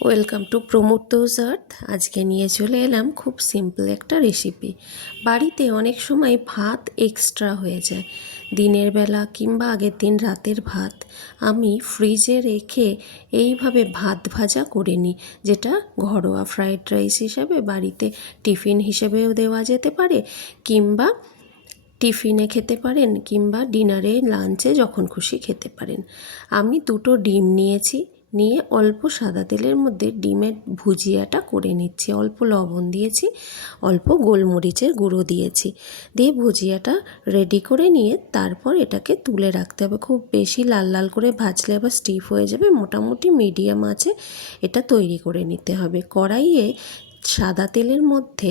Welcome to প্রমোটোজ আর্থ। আজকে নিয়ে চলে এলাম খুব সিম্পল একটা রেসিপি। বাড়িতে অনেক সময় ভাত এক্সট্রা হয়ে যায়, দিনের বেলা কিংবা আগের দিন রাতের ভাত আমি ফ্রিজে রেখে এইভাবে ভাত ভাজা করে নিই, যেটা ঘরোয়া ফ্রাইড রাইস হিসেবে বাড়িতে টিফিন হিসেবেও দেওয়া যেতে পারে, কিংবা টিফিনে খেতে পারেন, কিংবা ডিনারে লাঞ্চে যখন খুশি খেতে পারেন। আমি দুটো ডিম নিয়েছি, নিয়ে অল্প সাদা তেলের মধ্যে ডিমের ভুজিয়াটা করে নিচ্ছি। অল্প লবণ দিয়েছি, অল্প গোলমরিচের গুঁড়ো দিয়েছি, দিয়ে ভুজিয়াটা রেডি করে নিয়ে তারপর এটাকে তুলে রাখতে হবে। খুব বেশি লাল লাল করে ভাজলে আবার স্টিফ হয়ে যাবে। মোটামুটি মিডিয়াম আঁচে এটা তৈরি করে নিতে হবে। কড়াইয়ে সাদা তেলের মধ্যে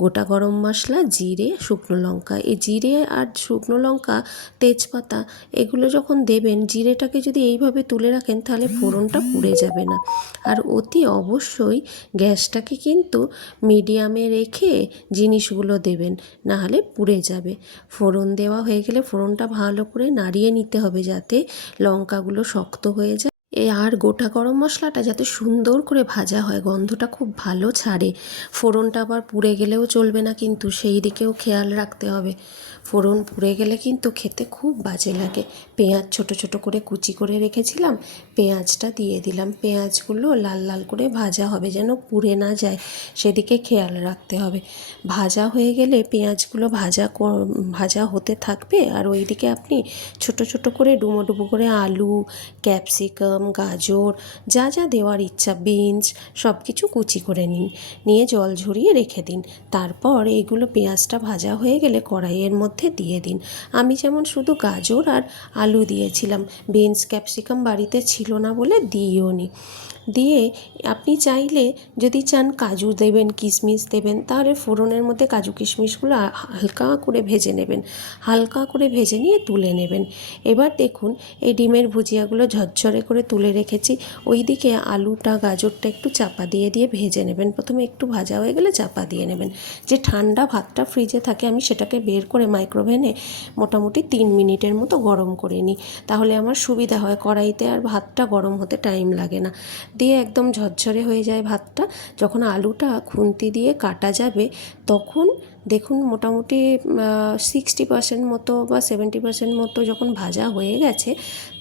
গোটা গরম মশলা, জিরে, শুকনো লঙ্কা, এই জিরে আর শুকনো লঙ্কা, তেজপাতা এগুলো যখন দেবেন, জিরেটাকে যদি এইভাবে তুলে রাখেন তাহলে ফোড়নটা পুড়ে যাবে না। আর অতি অবশ্যই গ্যাসটাকে কিন্তু মিডিয়ামে রেখে জিনিসগুলো দেবেন, না হলে পুড়ে যাবে। ফোড়ন দেওয়া হয়ে গেলে ফোড়নটা ভালো করে নাড়িয়ে নিতে হবে যাতে লঙ্কাগুলো শক্ত হয়ে যায়। আর গোটা গরম মশলাটা যাতে সুন্দর করে ভাজা হয়, গন্ধটা খুব ভালো ছাড়ে। ফোড়নটা আবার পুড়ে গেলেও চলবে না, কিন্তু সেই দিকেও খেয়াল রাখতে হবে। ফোড়ন পুড়ে গেলে কিন্তু খেতে খুব বাজে লাগে। পেঁয়াজ ছোট ছোট করে কুচি করে রেখেছিলাম, পেঁয়াজটা দিয়ে দিলাম। পেঁয়াজগুলো লাল লাল করে ভাজা হবে, যেন পুড়ে না যায়, সেদিকে খেয়াল রাখতে হবে। ভাজা হয়ে গেলে পেঁয়াজগুলো ভাজা হতে থাকবে, আর ওইদিকে আপনি ছোট ছোট করে ডুমো ডুমো করে আলু, ক্যাপসিকাম, গাজর, যা যা দেওয়ার ইচ্ছা, বিনস, সব কিছু কুচি করে নিন, নিয়ে জল ঝরিয়ে রেখে দিন। তারপর এইগুলো পেঁয়াজটা ভাজা হয়ে গেলে কড়াইয়ের মধ্যে দিয়ে দিন। আমি যেমন শুধু গাজর আর আলু দিয়েছিলাম, বিনস ক্যাপসিকাম বাড়িতে ছিল না বলে দিইও নি। দিয়ে আপনি চাইলে যদি চান কাজু দেবেন, কিশমিশ দেবেন, তাহলে ফোড়নের মধ্যে কাজু কিশমিশগুলো হালকা করে ভেজে নেবেন। হালকা করে ভেজে নিয়ে তুলে নেবেন। এবার দেখুন এই ডিমের ভুজিয়াগুলো ঝরঝরে করে তুলে রেখেছি। ওইদিকে আলুটা, গাজরটা একটু চাপা দিয়ে দিয়ে ভেজে নেবেন। প্রথমে একটু ভাজা হয়ে গেলে চাপা দিয়ে নেবেন। যে ঠান্ডা ভাতটা ফ্রিজে থাকে আমি সেটাকে বের করে মাইক্রোওভেনে মোটামুটি 3 মিনিটের মতো গরম করে নিই, তাহলে আমার সুবিধা হয়, কড়াইতে আর ভাতটা গরম হতে টাইম লাগে না। দিয়ে একদম ঝরঝরে হয়ে যায় ভাতটা। যখন আলুটা খুন্তি দিয়ে কাটা যাবে তখন দেখুন মোটামুটি 60% মতো বা 70% মতো যখন ভাজা হয়ে গেছে,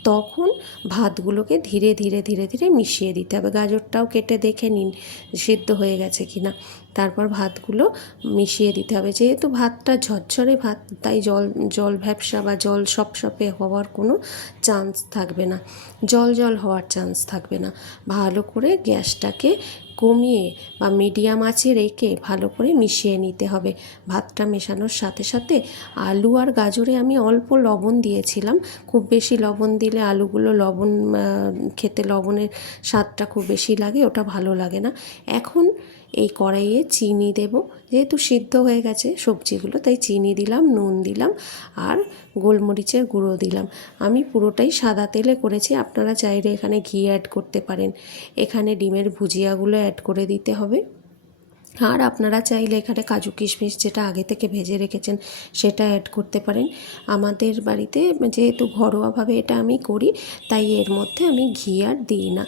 তখন ভাতগুলোকে ধীরে ধীরে ধীরে ধীরে মিশিয়ে দিতে হবে। গাজরটাও কেটে দেখে নিন সিদ্ধ হয়ে গেছে কিনা, তারপর ভাতগুলো মিশিয়ে দিতে হবে। যেহেতু ভাতটা ঝরঝরে ভাত, তাই জল জল ভ্যাপসা বা জল সপসপে হওয়ার কোনো চান্স থাকবে না, জল জল হওয়ার চান্স থাকবে না। ভালো করে গ্যাসটাকে কমিয়ে বা মিডিয়াম আঁচে রেখে ভালো করে মিশিয়ে নিতে হবে। ভাতটা মেশানোর সাথে সাথে আলু আর গাজরে আমি অল্প লবণ দিয়েছিলাম। খুব বেশি লবণ দিলে আলুগুলো খেতে লবণের স্বাদটা খুব বেশি লাগে, ওটা ভালো লাগে না। এখন এই কড়াইয়ে চিনি দেব, যেহেতু সিদ্ধ হয়ে গেছে সবজিগুলো, তাই চিনি দিলাম, নুন দিলাম, আর গোলমরিচের গুঁড়ো দিলাম। আমি পুরোটাই সাদা তেলে করেছি, আপনারা চাইলে এখানে ঘি অ্যাড করতে পারেন। এখানে ডিমের ভুজিয়াগুলো অ্যাড করে দিতে হবে। আর আপনারা চাইলে এখানে কাজু কিশমিশ যেটা আগে থেকে ভেজে রেখেছেন সেটা অ্যাড করতে পারেন। আমাদের বাড়িতে যেহেতু ঘরোয়াভাবে এটা আমি করি, তাই এর মধ্যে আমি ঘি আর দিই না।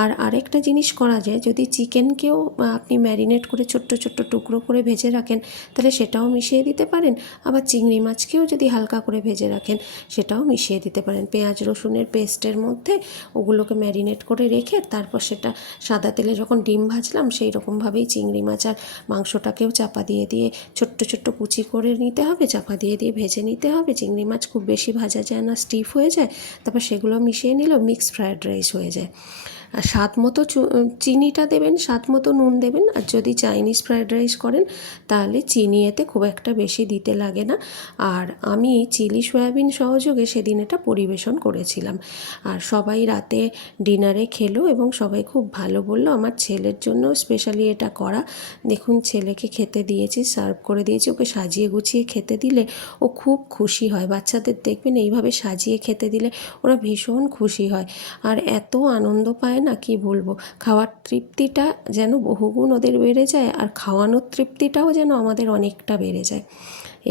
আর আরেকটা জিনিস করা যায়, যদি চিকেনকেও আপনি ম্যারিনেট করে ছোট্ট ছোট্ট টুকরো করে ভেজে রাখেন, তাহলে সেটাও মিশিয়ে দিতে পারেন। আবার চিংড়ি মাছকেও যদি হালকা করে ভেজে রাখেন, সেটাও মিশিয়ে দিতে পারেন। পেঁয়াজ রসুনের পেস্টের মধ্যে ওগুলোকে ম্যারিনেট করে রেখে তারপর সেটা সাদা তেলে যখন ডিম ভাজলাম, সেই রকমভাবেই চিংড়ি মাছ আর মাংসটাকেও চাপা দিয়ে দিয়ে ছোট্ট ছোট্ট কুচি করে নিতে হবে, চাপা দিয়ে দিয়ে ভেজে নিতে হবে। চিংড়ি মাছ খুব বেশি ভাজা যায় না, স্টিফ হয়ে যায়। তারপর সেগুলো মিশিয়ে নিলেও মিক্সড ফ্রায়েড রাইস হয়ে যায়। আর স্বাদ মতো চিনিটা দেবেন, স্বাদ মতো নুন দেবেন। আর যদি চাইনিজ ফ্রায়েড রাইস করেন তাহলে চিনি এতে খুব একটা বেশি দিতে লাগে না। আর আমি চিলি সয়াবিন সহযোগে সেদিন এটা পরিবেশন করেছিলাম, আর সবাই রাতে ডিনারে খেলো এবং সবাই খুব ভালো বললো। আমার ছেলের জন্য স্পেশালি এটা করা। দেখুন ছেলেকে খেতে দিয়েছি, সার্ভ করে দিয়েছি। ওকে সাজিয়ে গুছিয়ে খেতে দিলে ও খুব খুশি হয়। বাচ্চাদের দেখবেন এইভাবে সাজিয়ে খেতে দিলে ওরা ভীষণ খুশি হয়, আর এত আনন্দ পায় না কি বলবো। খাওয়ার তৃপ্তিটা যেন বহুগুণ ওদের বেড়ে যায়, আর খাওয়ানোর তৃপ্তিটাও যেন আমাদের অনেকটা বেড়ে যায়।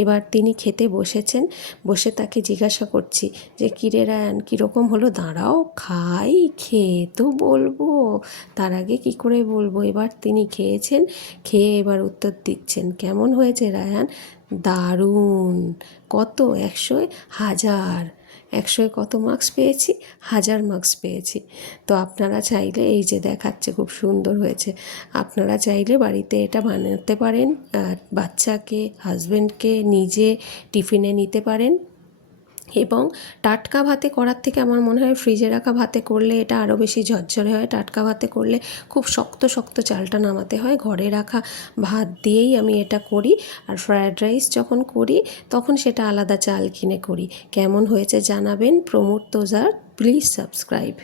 এবার তিনি খেতে বসেছেন, বসে তাকে জিজ্ঞাসা করছি যে কিরে রায়ান কীরকম হলো, দাঁড়াও খাই, খেয়ে তো বলবো, তার আগে কি করে বলবো। এবার তিনি খেয়েছেন, খেয়ে এবার উত্তর দিচ্ছেন, কেমন হয়েছে রায়ান? দারুণ। কত? 100-এ 1000। 100-এ কত মার্কস পেয়েছি? 1000 মার্কস পেয়েছি। তো আপনারা চাইলে এই যে দেখাচ্ছে খুব সুন্দর হয়েছে, আপনারা চাইলে বাড়িতে এটা বানাতে পারেন, আর বাচ্চাকে, হাজব্যান্ডকে, নিজে টিফিনে নিতে পারেন। এবং টাটকা ভাতে করার থেকে আমার মনে হয় ফ্রিজে রাখা ভাতে করলে এটা আরও বেশি ঝরঝরে হয়। টাটকা ভাতে করলে খুব শক্ত শক্ত চালটা নামাতে হয়। ঘরে রাখা ভাত দিয়েই আমি এটা করি। আর ফ্রায়েড রাইস যখন করি তখন সেটা আলাদা চাল কিনে করি। কেমন হয়েছে জানাবেন। প্রমোট তোজার, প্লিজ সাবস্ক্রাইব।